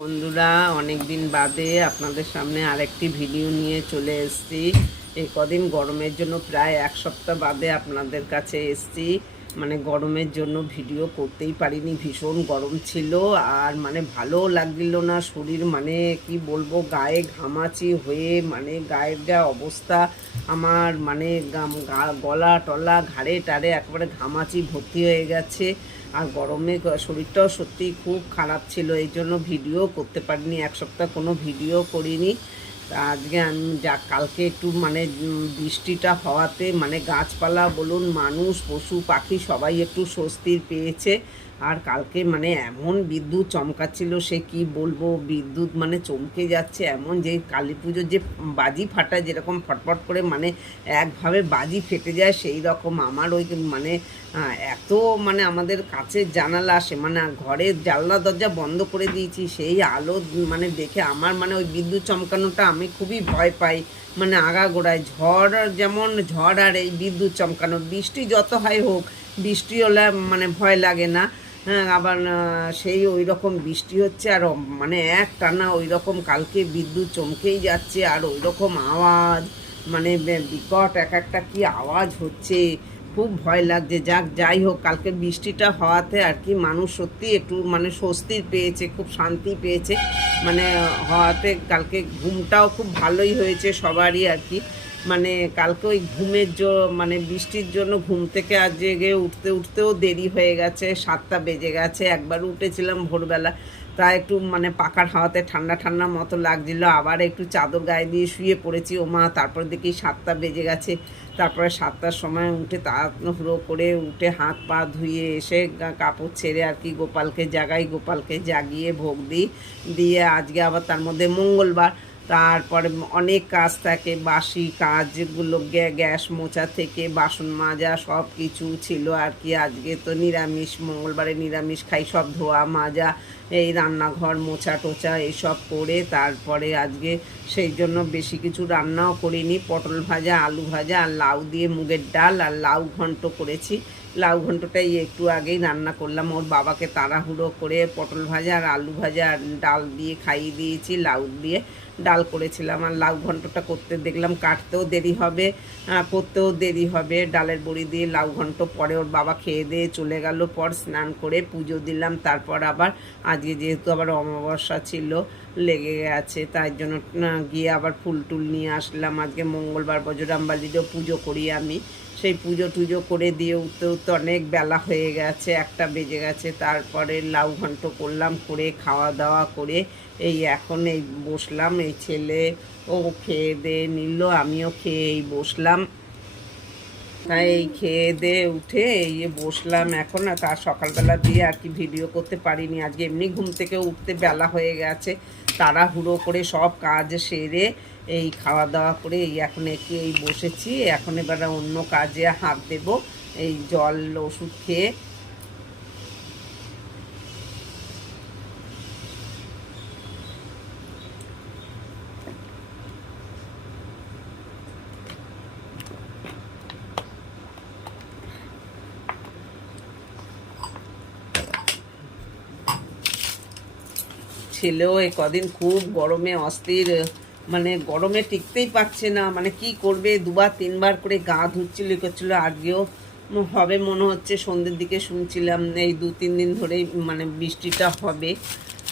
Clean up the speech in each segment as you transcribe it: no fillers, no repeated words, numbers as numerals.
বন্ধুরা, অনেক দিন বাদে আপনাদের সামনে আরেকটি ভিডিও নিয়ে চলে এসেছি। এই কদিন গরমের জন্য প্রায় এক সপ্তাহ বাদে আপনাদের কাছে এসেছি। মানে গরমের জন্য ভিডিও করতেই পারিনি, ভীষণ গরম ছিল। আর মানে ভালো লাগছিল না শরীর, মানে কি বলবো, গায়ে ঘামাচি হয়ে মানে গায়ের যা অবস্থা আমার, মানে গলা টলা ঘাড়ে টাড়ে একবারে ঘামাচি ভর্তি হয়ে গেছে। আর গরমে শরীরটাও সত্যিই খুব খারাপ ছিল, এই জন্য ভিডিও করতে পারিনি, এক সপ্তাহ কোনো ভিডিও করিনি। তা আজকে আমি কালকে একটু মানে বৃষ্টিটা হওয়াতে মানে গাছপালা বলুন, মানুষ পশু পাখি সবাই একটু স্বস্তির পেয়েছে। আর কালকে মানে এমন বিদ্যুৎ চমকাচ্ছিল, সে কি বলবো, বিদ্যুৎ মানে চমকে যাচ্ছে এমন, যে কালী পুজোর যে বাজি ফাটায় যেরকম ফটফট করে মানে একভাবে বাজি ফেটে যায়, সেই রকম আমার ওই মানে এত মানে আমাদের কাছের জানালা আসে, মানে ঘরের জানলা দরজা বন্ধ করে দিয়েছি, সেই আলো মানে দেখে আমার মানে ওই বিদ্যুৎ চমকানোটা আমি খুবই ভয় পাই। মানে আগাগোড়ায় ঝড়, যেমন ঝড় আর এই বিদ্যুৎ চমকানো, বৃষ্টি যত হয় হোক, বৃষ্টি হলে মানে ভয় লাগে না। হ্যাঁ, আবার সেই ওই রকম বৃষ্টি হচ্ছে আর মানে এক টানা ওই রকম কালকে বিদ্যুৎ চমকেই যাচ্ছে, আর ওই রকম আওয়াজ, মানে বিকট এক একটা কি আওয়াজ হচ্ছে, খুব ভয় লাগছে। যাই হোক, কালকে বৃষ্টিটা হওয়াতে আর কি মানুষ সত্যি একটু মানে স্বস্তির পেয়েছে, খুব শান্তি পেয়েছে। মানে হওয়াতে কালকে ঘুমটাও খুব ভালোই হয়েছে সবারই আর কি। মানে কালকে ওই মানে বৃষ্টির জন্য ঘুম থেকে আজ জেগে উঠতেও দেরি হয়ে গেছে, 7টা বেজে গেছে। একবার উঠেছিলাম ভোরবেলা, তা একটু মানে পাখার হাওয়াতে ঠান্ডা ঠান্ডা মতো লাগছিল, আবার একটু চাদর গায়ে দিয়ে শুয়ে পড়েছি ওমা, তারপর দেখি 7টা বেজে গেছে। তারপরে 7টার সময় উঠে তাড়াহুড়ো করে উঠে হাত পা ধুয়ে এসে কাপড় ছেড়ে আর কি গোপালকে গোপালকে জাগিয়ে ভোগ দিয়ে আজকে আবার তার মধ্যে মঙ্গলবার, তারপরে অনেক কাজ থাকে, বাসি কাজগুলো গ্যাস মোছা থেকে বাসন মাজা সব কিছু ছিল আর কি। আজকে তো নিরামিষ, মঙ্গলবারে নিরামিষ খাই, সব ধোয়া মাজা, এই রান্নাঘর মোছা টোছা এইসব করে তারপরে আজকে সেই জন্য বেশি কিছু রান্নাও করিনি। পটল ভাজা, আলু ভাজা আর লাউ দিয়ে মুগের ডাল আর লাউ ঘন্ট করেছি। লাউ ঘন্টটাই একটু আগেই রান্না করলাম, ওর বাবাকে তাড়াহুড়ো করে পটল ভাজা আর আলু ভাজা আর ডাল দিয়ে খাইয়ে দিয়েছি, লাউ দিয়ে ডাল করেছিলাম। আর লাউ ঘন্টটা করতে দেখলাম কাটতেও দেরি হবে, করতেও দেরি হবে। ডালের বড়ি দিয়ে লাউ ঘন্ট পরে ওর বাবা খেয়ে দিয়ে চলে গেল, পর স্নান করে পুজো দিলাম। তারপর আবার আজকে যেহেতু আবার অমাবস্যা ছিল লেগে গেছে, তাই জন্য গিয়ে আবার ফুল টুল নিয়ে আসলাম। আজকে মঙ্গলবার বজরংবলীরও পুজো করি আমি, সেই পুজো টুজো করে দিয়ে উঠতে উঠতে অনেক বেলা হয়ে গেছে, 1টা বেজে গেছে। তারপরে লাউ ঘন্ট করলাম, করে খাওয়া দাওয়া করে এই এখন এই বসলাম। এই ছেলে ও খেয়ে দিয়ে নিল, আমিও খেয়ে এই বসলাম। তাই এই খেয়ে দিয়ে উঠে এই বসলাম এখন। তার সকালবেলা দিয়ে আর কি ভিডিও করতে পারিনি, আজকে এমনি ঘুম থেকে উঠতে বেলা হয়ে গেছে, তাড়াহুড়ো করে সব কাজ সেরে এই খাওয়া দাওয়া করে এই এখন একটু এই বসেছি। এখন এবার অন্য কাজে হাত দেব, এই জল ওষুধ খেয়ে। ছেলেও এই কদিন খুব গরমে অস্থির, মানে গরমে টিকতেই পারছে না, মানে কি করবে, 2-3বার করে গা ধুচ্ছিল করছিল। আজকেও হবে মনে হচ্ছে, সন্ধ্যের দিকে শুনছিলাম এই 2-3 দিন ধরেই মানে বৃষ্টিটা হবে।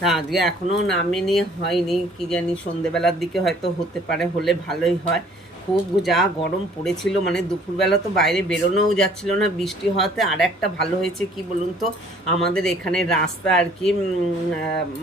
তা আজকে এখনও নামেনি, হয়নি, কি জানি সন্ধ্যেবেলার দিকে হয়তো হতে পারে, হলে ভালোই হয়। খুব যা গরম পড়েছিল, মানে দুপুরবেলা তো বাইরে বেরোনোও যাচ্ছিল না বৃষ্টি হওয়াতে। আর একটা ভালো হয়েছে কি বলুন তো, আমাদের এখানে রাস্তা আর কি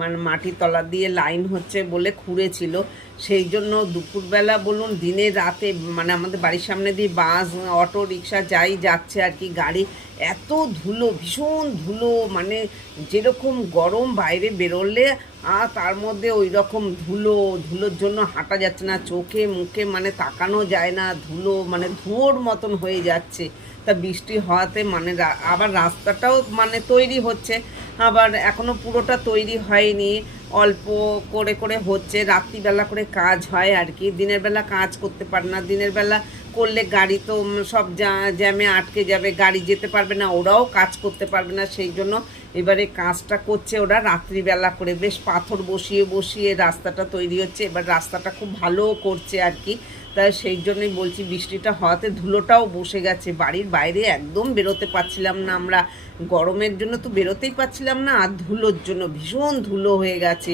মানে মাটির তলা দিয়ে লাইন হচ্ছে বলে খুঁড়েছিল, সেই জন্য দুপুরবেলা বলুন দিনে রাতে মানে আমাদের বাড়ির সামনে দিয়ে বাস অটো রিক্সা যাই যাচ্ছে আর কি, গাড়ি এত ধুলো, ভীষণ ধুলো, মানে যেরকম গরম বাইরে বেরোলে আর তার মধ্যে ওই রকম ধুলোর জন্য হাঁটা যাচ্ছে না, চোখে মুখে মানে তাকানো যায় না, ধুলো মানে ধোঁয়ার মতন হয়ে যাচ্ছে। তা বৃষ্টি হওয়াতে মানে আবার রাস্তাটাও মানে তৈরি হচ্ছে, আবার এখনও পুরোটা তৈরি হয়নি, অল্প করে করে হচ্ছে। রাত্রিবেলা করে কাজ হয় আর কি, দিনের বেলা কাজ করতে পারে না, দিনের বেলা করলে গাড়ি তো সব জ্যামে আটকে যাবে, গাড়ি যেতে পারবে না, ওরাও কাজ করতে পারবে না। সেই জন্য এবারে কাজটা করছে ওরা রাত্রিবেলা করে, বেশ পাথর বসিয়ে বসিয়ে রাস্তাটা তৈরি হচ্ছে। এবার রাস্তাটা খুব ভালো করছে আর কি। তাই সেই জন্যই বলছি, বৃষ্টিটা হওয়াতে ধুলোটাও বসে গেছে, বাড়ির বাইরে একদম বেরোতে পারছিলাম না আমরা। গরমের জন্য তো বেরোতেই পারছিলাম না, আর ধুলোর জন্য ভীষণ ধুলো হয়ে গেছে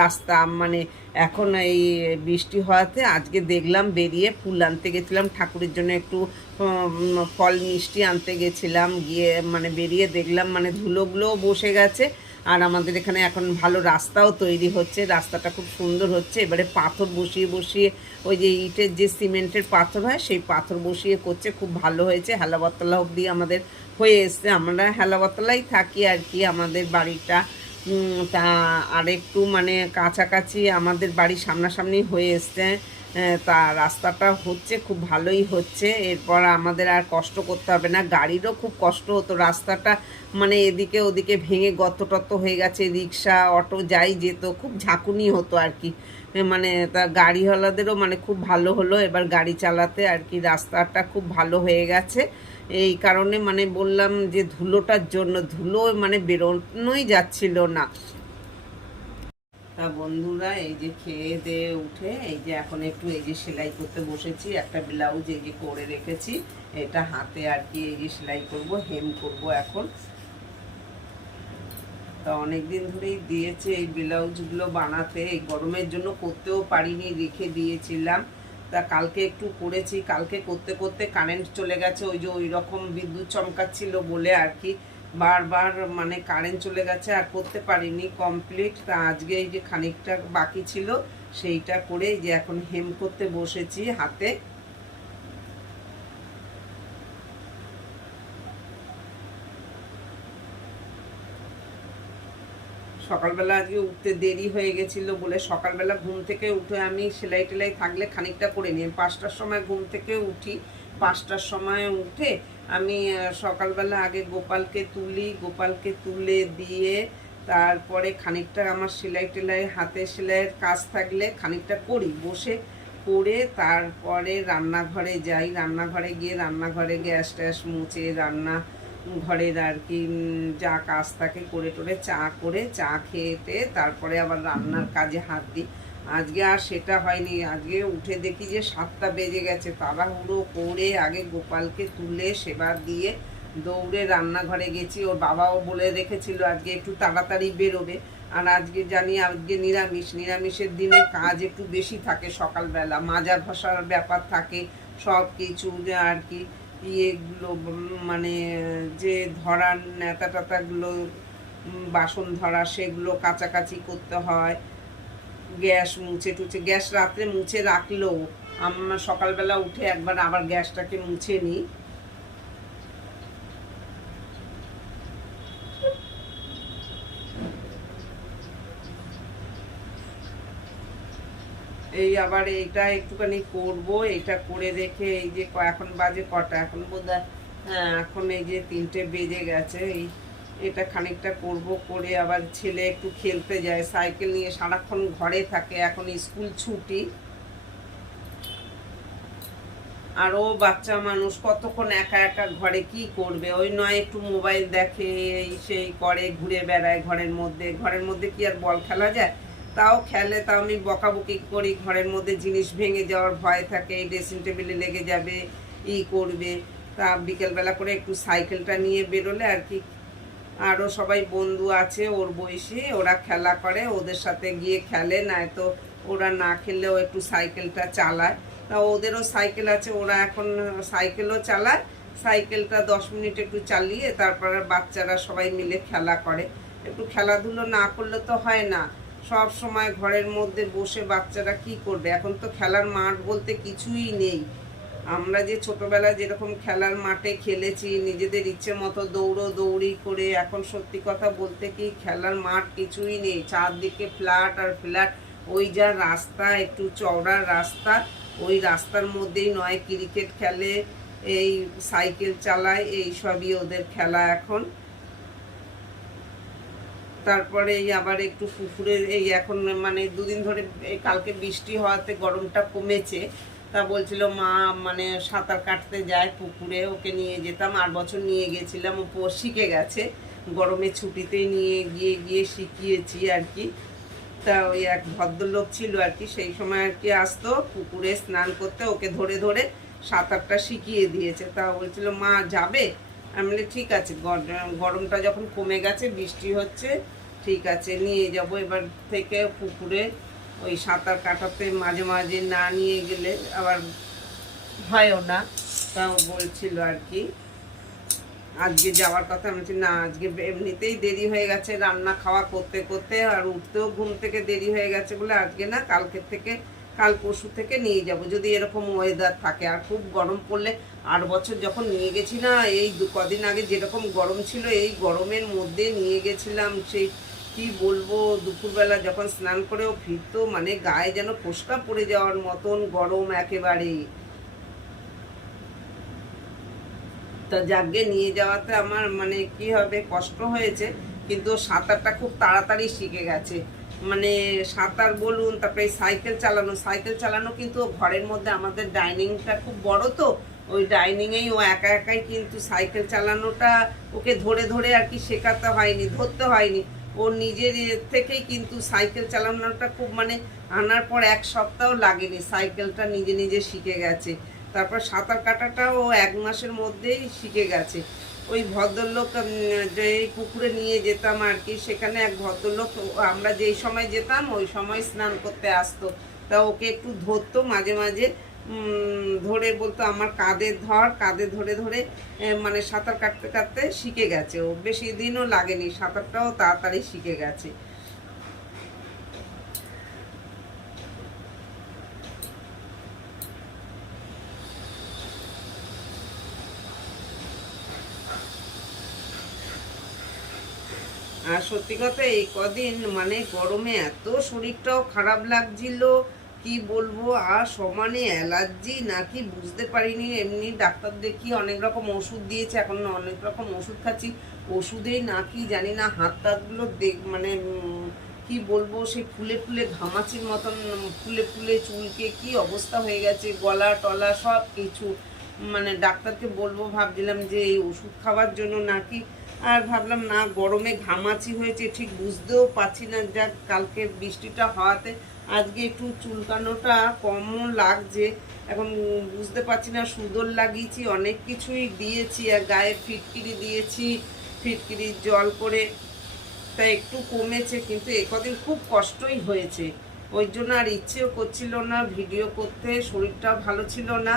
রাস্তা। মানে এখন এই বৃষ্টি হওয়াতে আজকে দেখলাম বেরিয়ে ফুল আনতে গেছিলাম ঠাকুরের জন্য, একটু ফল মিষ্টি আনতে গেছিলাম, গিয়ে মানে বেরিয়ে দেখলাম মানে ধুলোগুলোও বসে গেছে। আর আমাদের এখানে এখন ভালো রাস্তাও তৈরি হচ্ছে, রাস্তাটা খুব সুন্দর হচ্ছে। এবারে পাথর বসিয়ে বসিয়ে, ওই যে ইটের যে সিমেন্টের পাথর হয় সেই পাথর বসিয়ে করছে, খুব ভালো হয়েছে। হেলাবতলা অবধি আমাদের হয়ে এসছে, আমরা হেলাবতলাই থাকি আর কি আমাদের বাড়িটা। তা আর একটু মানে কাছাকাছি আমাদের বাড়ির সামনাসামনি হয়ে এসছে। তা রাস্তাটা হচ্ছে, খুব ভালোই হচ্ছে। এরপর আমাদের আর কষ্ট করতে হবে না, গাড়িরও খুব কষ্ট হতো, রাস্তাটা মানে এদিকে ওদিকে ভেঙে গর্ত হয়ে গেছে, রিক্সা অটো যাই যেত, খুব ঝাঁকুনি হতো আর কি। মানে তা গাড়িওয়ালাদেরও মানে খুব ভালো হলো এবার গাড়ি চালাতে আর কি, রাস্তাটা খুব ভালো হয়ে গেছে। এই কারণে মানে বললাম যে ধুলোটার জন্য, ধুলো মানে বেরোনোই যাচ্ছিল না। তা বন্ধুরা, এই যে খেয়ে দিয়ে উঠে এই যে এখন একটু এই যে সেলাই করতে বসেছি, একটা ব্লাউজ এই যে করে রেখেছি, এটা হাতে আর কি এই যে সেলাই করব, হেম করব এখন। তা অনেকদিন ধরেই দিয়েছে এই ব্লাউজগুলো বানাতে, এই গরমের জন্য করতেও পারিনি, রেখে দিয়েছিলাম। তা কালকে একটু করেছি, কালকে করতে করতে কারেন্ট চলে গেছে, ওই যে ওই রকম বিদ্যুৎ চমকাচ্ছিল বলে আর কি, বারবার মানে কারেন্ট চলে গেছে, আর করতে পারিনি কমপ্লিট। তা আজকে এই যে খানিকটা বাকি ছিল সেইটা করে যে এখন হেম করতে বসেছি হাতে। সকালবেলা আজকে উঠতে দেরি হয়ে গেছিল বলে সকালবেলা ঘুম থেকে উঠে আমি সেলাই টেলাই থাকলে খানিকটা করে নিই। 5টার সময় ঘুম থেকে উঠি, 5টার সময় উঠে আমি সকালবেলা আগে গোপালকে তুলি, গোপালকে তুলে দিয়ে তারপরে খানিকটা আমার সেলাই টেলাই হাতে সেলাইয়ের কাজ থাকলে খানিকটা করি, বসে করে তারপরে রান্নাঘরে যাই। রান্নাঘরে গিয়ে রান্নাঘরে গ্যাস ট্যাস মুছে রান্না ঘরের আর কি যা কাজ থাকে করে টোরে চা করে চা খেতে তারপরে আবার রান্নার কাজে হাত দিই। আজকে আর সেটা হয়নি, আজকে উঠে দেখি যে 7টা বেজে গেছে, তাড়াহুড়ো করে আগে গোপালকে তুলে সেবা দিয়ে দৌড়ে রান্নাঘরে গেছি। ওর বাবাও বলে রেখেছিল আজকে একটু তাড়াতাড়ি বেরোবে, আর আজকে জানি আজকে নিরামিষ, নিরামিষের দিনে কাজ একটু বেশি থাকে, সকালবেলা মাজা ঘষার ব্যাপার থাকে, সব কিছু আর কি ইয়েগুলো মানে যে ধরার নেতা টাতাগুলো বাসন ধরা সেগুলো কাচাকাচি করতে হয়, গ্যাস মুছে টুছে, গ্যাস রাত্রে মুছে রাখলেও আমরা সকালবেলা উঠে একবার আবার গ্যাসটাকে মুছে নিই। এই আবার এইটা একটুখানি করব, এইটা করে রেখে এই যে এখন বাজে কটা, এখন বোধহয় হ্যাঁ এখন এই যে 3টে বেজে গেছে, এই এটা খানিকটা করব, করে আবার ছেলে একটু খেলতে যায়, সাইকেল নিয়ে সারাক্ষণ ঘরে থাকে, এখন স্কুল ছুটি। আর ও বাচ্চা মানুষ কতক্ষণ একা একা ঘরে কি করবে, ওই নয় একটু মোবাইল দেখে এই সেই করে, ঘুরে বেড়ায় ঘরের মধ্যে। ঘরের মধ্যে কি আর বল খেলা যায়, তাও খেলে, তাও আমি বকাবকি করি, ঘরের মধ্যে জিনিস ভেঙে যাওয়ার ভয় থাকে, এই ড্রেসিং টেবিলে লেগে যাবে ই করবে। তা বিকেলবেলা করে একটু সাইকেলটা নিয়ে বেরোলে আর কি, আরও সবাই বন্ধু আছে ওর বয়সী, ওরা খেলা করে, ওদের সাথে গিয়ে খেলে, নয়তো ওরা না খেললেও একটু সাইকেলটা চালায়। তা ওদেরও সাইকেল আছে, ওরা এখন সাইকেলও চালায়, সাইকেলটা 10 মিনিট একটু চালিয়ে তারপরে বাচ্চারা সবাই মিলে খেলা করে। একটু খেলাধুলো না করলে তো হয় না, সব সময় ঘরের মধ্যে বসে বাচ্চারা কি করবে, এখন তো খেলার মাঠ বলতে কিছুই নেই। আমরা যে ছোটবেলায় যেরকম খেলার মাঠে খেলেছি নিজেদের ইচ্ছে মতো দৌড়ি করে, এখন সত্যি কথা বলতে কি খেলার মাঠ কিছুই নেই, চারদিকে ফ্ল্যাট আর ফ্ল্যাট। ওই যা রাস্তা, একটু চওড়া রাস্তা, ওই রাস্তার মধ্যেই নয় ক্রিকেট খেলে, এই সাইকেল চালায়, এই সবই ওদের খেলা এখন। তারপরে এই আবার একটু পুকুরের এই এখন মানে 2 দিন ধরে এই কালকে বৃষ্টি হওয়াতে গরমটা কমেছে, তা বলছিল মা মানে সাঁতার কাটতে যায় পুকুরে, ওকে নিয়ে যেতাম, 8 বছর নিয়ে গেছিলাম, ও শিখে গেছে, গরমে ছুটিতে নিয়ে গিয়ে গিয়ে শিখিয়েছি আর কি। তা ওই এক ভদ্রলোক ছিল আর কি, সেই সময় আর কি আসতো পুকুরে স্নান করতে, ওকে ধরে ধরে সাঁতারটা শিখিয়ে দিয়েছে। তা বলছিল মা যাবে, আমি বলি ঠিক আছে, গরমটা যখন কমে গেছে, বৃষ্টি হচ্ছে, ঠিক আছে নিয়ে যাব এবার থেকে পুকুরে। ওই সাঁতার কাটাতে মাঝে মাঝে না নিয়ে গেলে আবার হয়ও না। তাও বলছিল আর কি আজকে যাওয়ার কথা। আমি বলছি না, আজকে এমনিতেই দেরি হয়ে গেছে রান্না খাওয়া করতে করতে, আর উঠতেও ঘুম থেকে দেরি হয়ে গেছে বলে আজকে না, কালকের থেকে, কাল পরশু থেকে নিয়ে যাব যদি এরকম ওয়েদার থাকে। আর খুব গরম পড়লে, 8 বছর যখন নিয়ে গেছি না, এই কদিন আগে যেরকম গরম ছিল, এই গরমের মধ্যে নিয়ে গেছিলাম, সেই কি বলবো, দুপুরবেলা যখন স্নান করেও ফিরতো মানে গায়ে যেন ফোসকা পড়ে যাওয়ার মতন গরম একেবারে। তা যাকে নিয়ে যাওয়াতে আমার মানে কি হবে, কষ্ট হয়েছে, কিন্তু সাঁতারটা খুব তাড়াতাড়ি শিখে গেছে। মানে সাঁতার বলুন, তারপরে সাইকেল চালানো, সাইকেল চালানো কিন্তু ঘরের মধ্যে আমাদের ডাইনিংটা খুব বড়, তো ওই ডাইনিংয়েই ও একা একাই কিন্তু সাইকেল চালানোটা ওকে ধরে ধরে আর কি শেখাতে হয়নি, ধরতে হয়নি, ও নিজের থেকেই কিন্তু সাইকেল চালানোটা খুব মানে আনার পর 1 সপ্তাহ লাগেনি, সাইকেলটা নিজে নিজে শিখে গেছে। তারপর সাঁতার কাটাটাও 1 মাসের মধ্যেই শিখে গেছে। ওই ভদ্রলোক যে পুকুরে নিয়ে যেতাম আর কি, সেখানে এক ভদ্রলোক, আমরা যেই সময় যেতাম ওই সময় স্নান করতে আসতো। তা ওকে একটু ধরতো মাঝে মাঝে, ধরে বলতো আমার কাঁধে ধর, কাঁধে ধরে ধরে মানে সাঁতার কাটতে কাটতে শিখে গেছে। ও বেশি দিনও লাগেনি, সাঁতারটাও তাড়াতাড়ি শিখে গেছে। আর সত্যি কথা এই কদিন মানে গরমে এত শরীরটাও খারাপ লাগছিল, কি বলবো, আর সমানে অ্যালার্জি নাকি বুঝতে পারিনি। এমনি ডাক্তার দেখিয়ে অনেক রকম ওষুধ দিয়েছে, এখন অনেক রকম ওষুধ খাচ্ছি, ওষুধেই নাকি জানি না হাত টাতগুলো মানে কি বলবো, সেই ফুলে ফুলে ঘামাচির মতন ফুলে ফুলে চুলকে কি অবস্থা হয়ে গেছে, গলা টলা সব কিছু। মানে ডাক্তারকে বলবো ভাবছিলাম যে এই ওষুধ খাওয়ার জন্য নাকি, আর ভাবলাম না, গরমে ঘামাচি হয়েছে ঠিক বুঝতেও পারছি না। যাক, কালকে বৃষ্টিটা হওয়াতে আজকে একটু চুলকানোটা কমও লাগছে, এখন বুঝতে পারছি না, সুদর লাগিয়েছি, অনেক কিছুই দিয়েছি, আর গায়ে ফিটকিরি দিয়েছি, ফিটকিরির জল করে, তা একটু কমেছে, কিন্তু একদিন খুব কষ্টই হয়েছে। ওই জন্য আর ইচ্ছেও করছিল না ভিডিও করতে, শরীরটাও ভালো ছিল না।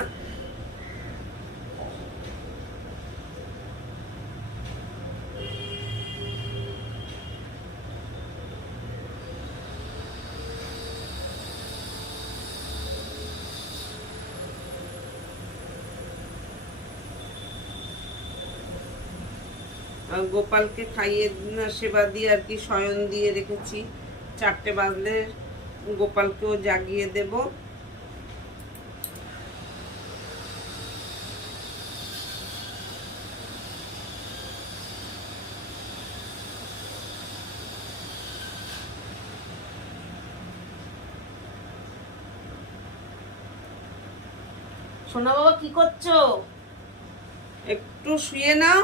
গোপালকে খাইয়ে সেবা দিয়ে আর কি শয়ন দিয়ে রেখেছি, 4টে বাজলে গোপালকেও জাগিয়ে দেব। সোনা বাবা কি করছো, একটু শুয়ে নাও।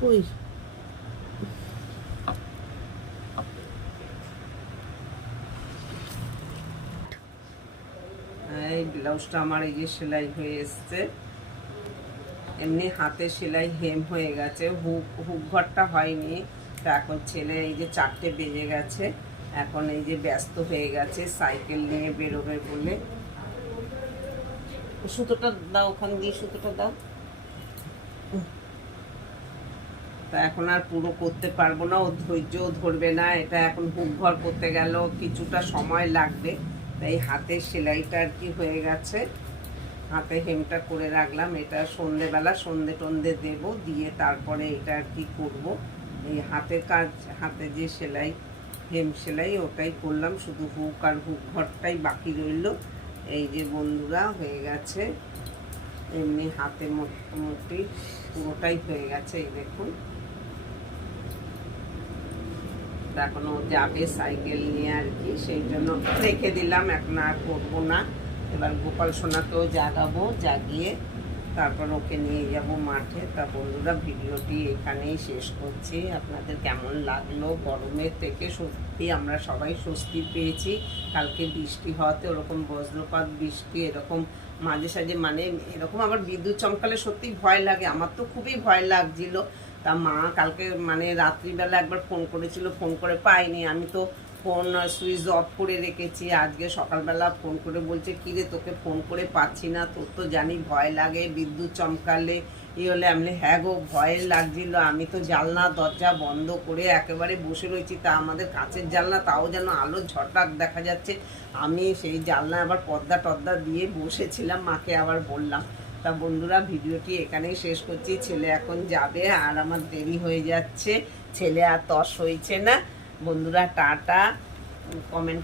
কই এই ব্লাউজটা আমার এই যে সেলাই হয়ে এসছে, এমনি হাতে সেলাই হেম হয়ে গেছে, হুক ঘরটা হয়নি, তা এখন ছেলে এই যে 4টে বেজে গেছে, এখন এই যে ব্যস্ত হয়ে গেছে সাইকেল নিয়ে বেরোবে বলে। সুতোটা দাও, ওখান দিয়ে সুতোটা দাও। তা এখন আর পুরো করতে পারবো না, ও ধৈর্যও ধরবে না। এটা এখন হুক ঘর করতে গেল কিছুটা সময় লাগবে, তাই হাতের সেলাইটা আর কি হয়ে গেছে, হাতে হেমটা করে রাখলাম। এটা সন্ধেবেলা সন্ধে টন্ধে দেবো, দিয়ে তারপরে এটা আর কি করবো। এই হাতের কাজ, হাতে যে সেলাই হেম সেলাই ওটাই করলাম, শুধু হুক আর হুক ঘরটাই বাকি রইল। এই যে বন্ধুরা হয়ে গেছে, এমনি হাতে মোটামুটি পুরোটাই হয়ে গেছে। এই দেখুন, এখনো যাবে সাইকেল নিয়ে আর কি, সেই জন্য রেখে দিলাম, এখন আর করবো না। এবার গোপাল সোনাকেও জাগাবো, জাগিয়ে তারপর ওকে নিয়ে যাব মাঠে। তা বন্ধুরা ভিডিওটি এখানেই শেষ করছি। আপনাদের কেমন লাগলো? গরমের থেকে সত্যি আমরা সবাই স্বস্তি পেয়েছি। কালকে বৃষ্টি হওয়াতে ওরকম বজ্রপাত বৃষ্টি এরকম মাঝে সাঝে, মানে এরকম আবার বিদ্যুৎ চমকালে সত্যি ভয় লাগে, আমার তো খুবই ভয় লাগছিল। তা মা কালকে মানে রাত্রিবেলা একবার ফোন করেছিল, ফোন করে পাইনি, আমি তো ফোন সুইচ অফ করে রেখেছি। আজকে সকালবেলা ফোন করে বলছে কিরে তোকে ফোন করে পাচ্ছি না, তোর তো জানি ভয় লাগে বিদ্যুৎ চমকালে হলে। আমি হ্যাঁ গো ভয়ের লাগছিল, আমি তো জানলা দরজা বন্ধ করে একেবারে বসে রয়েছি। তা আমাদের কাছের জানলা, তাও যেন আলো ঝটাক দেখা যাচ্ছে। আমি সেই জানলা আবার পর্দা টর্দা দিয়ে বসেছিলাম, মাকে আবার বললাম। তা বন্ধুরা ভিডিওটি এখানেই শেষ করছি। ছেলে এখন যাবে আর আমার দেরি হয়ে যাচ্ছে, ছেলে আর তস হয়েছে না। বন্ধুরা টাটা, কমেন্ট